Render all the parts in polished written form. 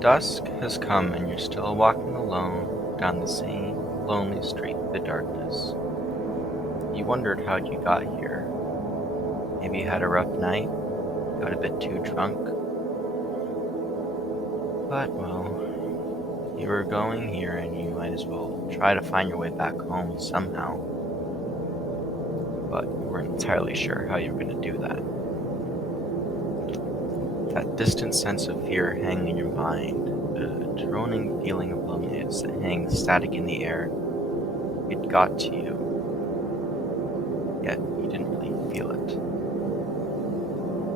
Dusk has come and you're still walking alone down the same lonely street in the darkness. You wondered how you got here. Maybe you had a rough night, got a bit too drunk. But, well, you were going here and you might as well try to find your way back home somehow. But you weren't entirely sure how you were going to do that. That distant sense of fear hanging in your mind, the droning feeling of loneliness that hangs static in the air, it got to you. Yet you didn't really feel it.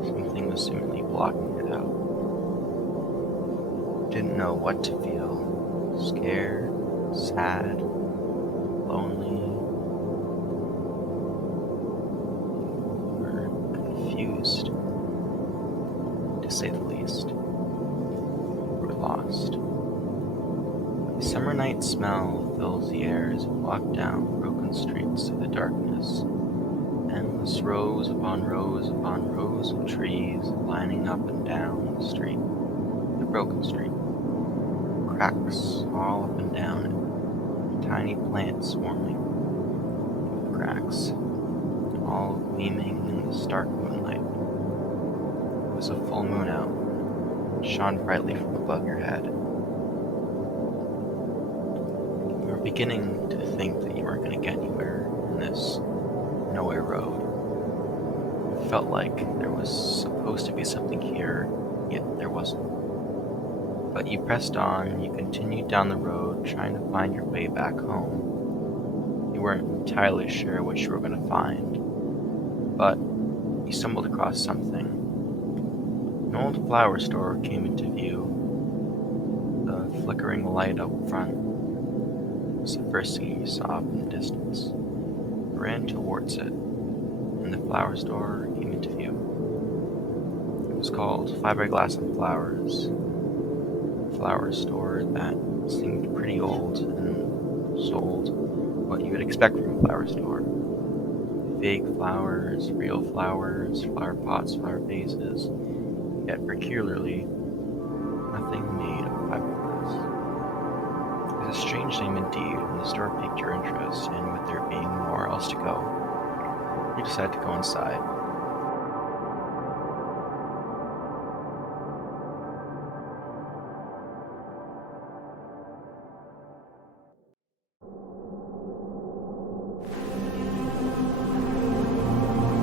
Something was seemingly blocking it out. You didn't know what to feel. Scared, sad, lonely. You were confused, to say the least. You were lost. A summer night smell fills the air as you walk down broken streets through the darkness. Endless rows upon rows upon rows of trees lining up and down the street. The broken street. Cracks all up and down it. Tiny plants swarming through the cracks, all gleaming in the stark moonlight. It was a full moon out. It shone brightly from above your head. You were beginning to think that you weren't going to get anywhere in this nowhere road. It felt like there was supposed to be something here, yet there wasn't. But you pressed on, you continued down the road, trying to find your way back home. You weren't entirely sure what you were going to find, but you stumbled across something. An old flower store came into view. The flickering light up front was the first thing you saw up in the distance. You ran towards it, and the flower store came into view. It was called Fiberglass and Flowers. A flower store that seemed pretty old and sold what you would expect from a flower store. Fake flowers, real flowers, flower pots, flower vases, yet peculiarly nothing made of fiberglass. It was a strange name indeed when the store piqued your interest, and with there being nowhere else to go, you decided to go inside.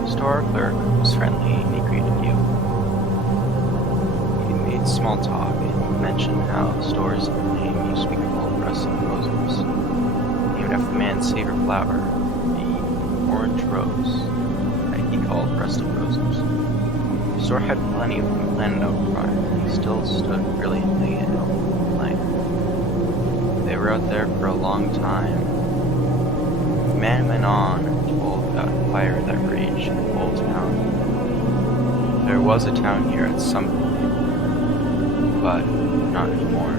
The store clerk was friendly and he greeted you. You made small talk and mentioned how the store's name used to be called Rustic Roses, named after the man's favorite flower, the orange rose that he called Rustic Roses. The store had plenty of them planted out front, and they still stood brilliantly in open light. They were out there for a long time. The man went on and told about a fire that raged in the whole town. There was a town here at some point, but not anymore,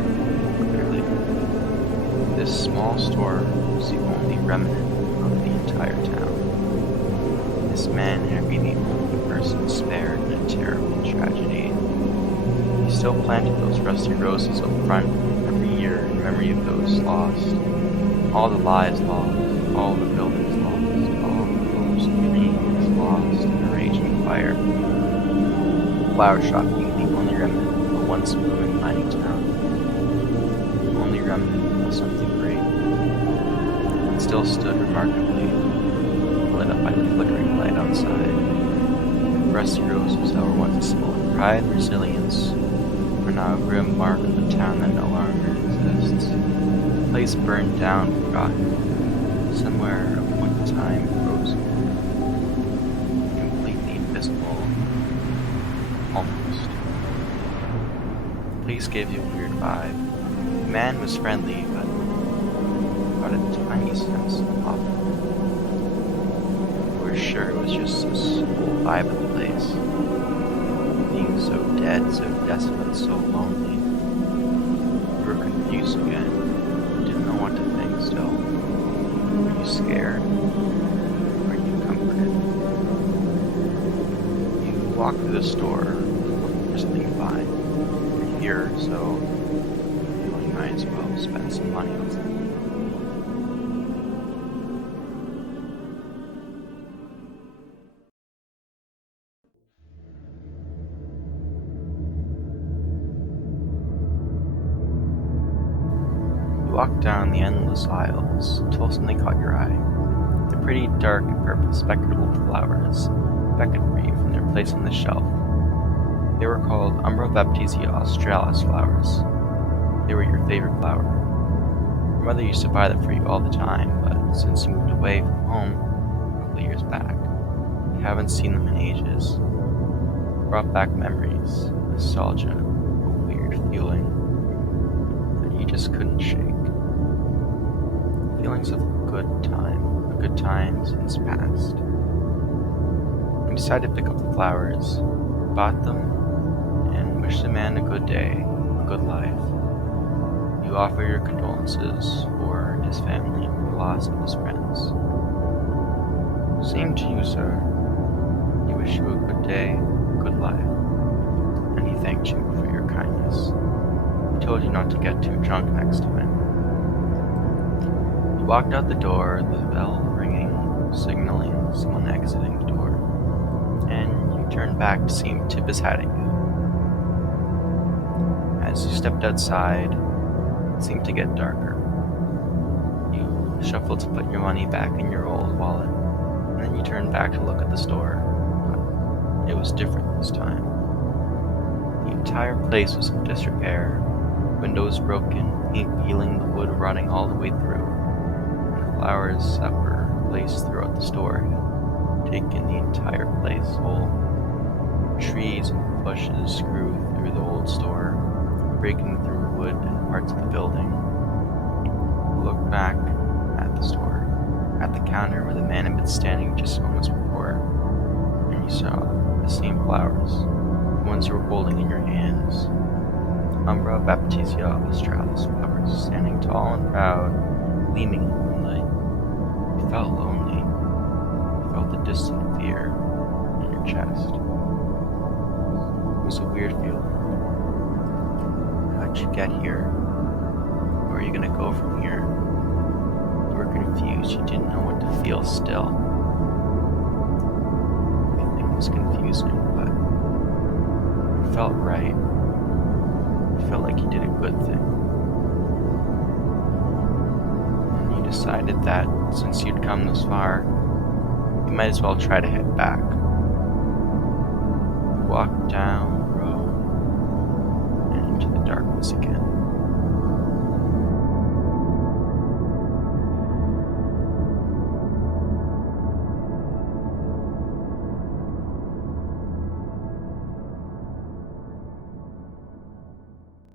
clearly. This small store was the only remnant of the entire town. This man had been the only person spared in a terrible tragedy. He still planted those rusty roses up front every year in memory of those lost. All the lives lost, all the buildings lost, all the hopes and dreams lost in a raging fire. The flower shop being the only remnant of a once blooming mining town. The only remnant of something great. It still stood remarkably, lit up by the flickering light outside. The rusty roses that were once a symbol of pride and resilience were now a grim mark of the town that no longer exists. The place burned down, forgotten, somewhere at a point in time frozen, completely invisible, almost. The place gave you a weird vibe. The man was friendly, but got a tiny sense of awe. You were sure it was just this whole vibe of the place, being so dead, so desolate, so lonely. You were confused again. You didn't know what to think still. Were you scared? Were you comforted? You walked through the store looking for something to buy. You're here, so might as well spend some money on them. You walk down the endless aisles until something caught your eye. The pretty dark and purple spectacled flowers beckoned for you from their place on the shelf. They were called Umbra Baptisia Australis flowers. They were your favorite flower. Your mother used to buy them for you all the time, but since you moved away from home a couple of years back, you haven't seen them in ages. It brought back memories, nostalgia, a weird feeling that you just couldn't shake. Feelings of a good time since past. You decided to pick up the flowers, bought them, and wished the man a good day, a good life. You offer your condolences for his family and the loss of his friends. Same to you, sir. He wished you a good day, good life, and he thanked you for your kindness. He told you not to get too drunk next time. You walked out the door, the bell ringing, signaling someone exiting the door, and you turned back to see him tip his hat at you. As you stepped outside, it seemed to get darker. You shuffled to put your money back in your old wallet, and then you turned back to look at the store. But it was different this time. The entire place was in disrepair, windows broken, paint peeling, the wood rotting all the way through, and the flowers that were placed throughout the store had taken the entire place whole. Trees and bushes grew through the old store, breaking through wood and parts of the building. You looked back at the store, at the counter where the man had been standing just moments before, and you saw the same flowers, the ones you were holding in your hands. Umbra Baptisia Australis flowers, standing tall and proud, gleaming in the moonlight. You felt lonely. You felt a distant fear in your chest. It was a weird feeling. How'd you get here? Where are you gonna go from here? You were confused. You didn't know what to feel still. Everything was confusing, but it felt right. It felt like you did a good thing. And you decided that since you'd come this far, you might as well try to head back. You walked down the road and into the darkness again.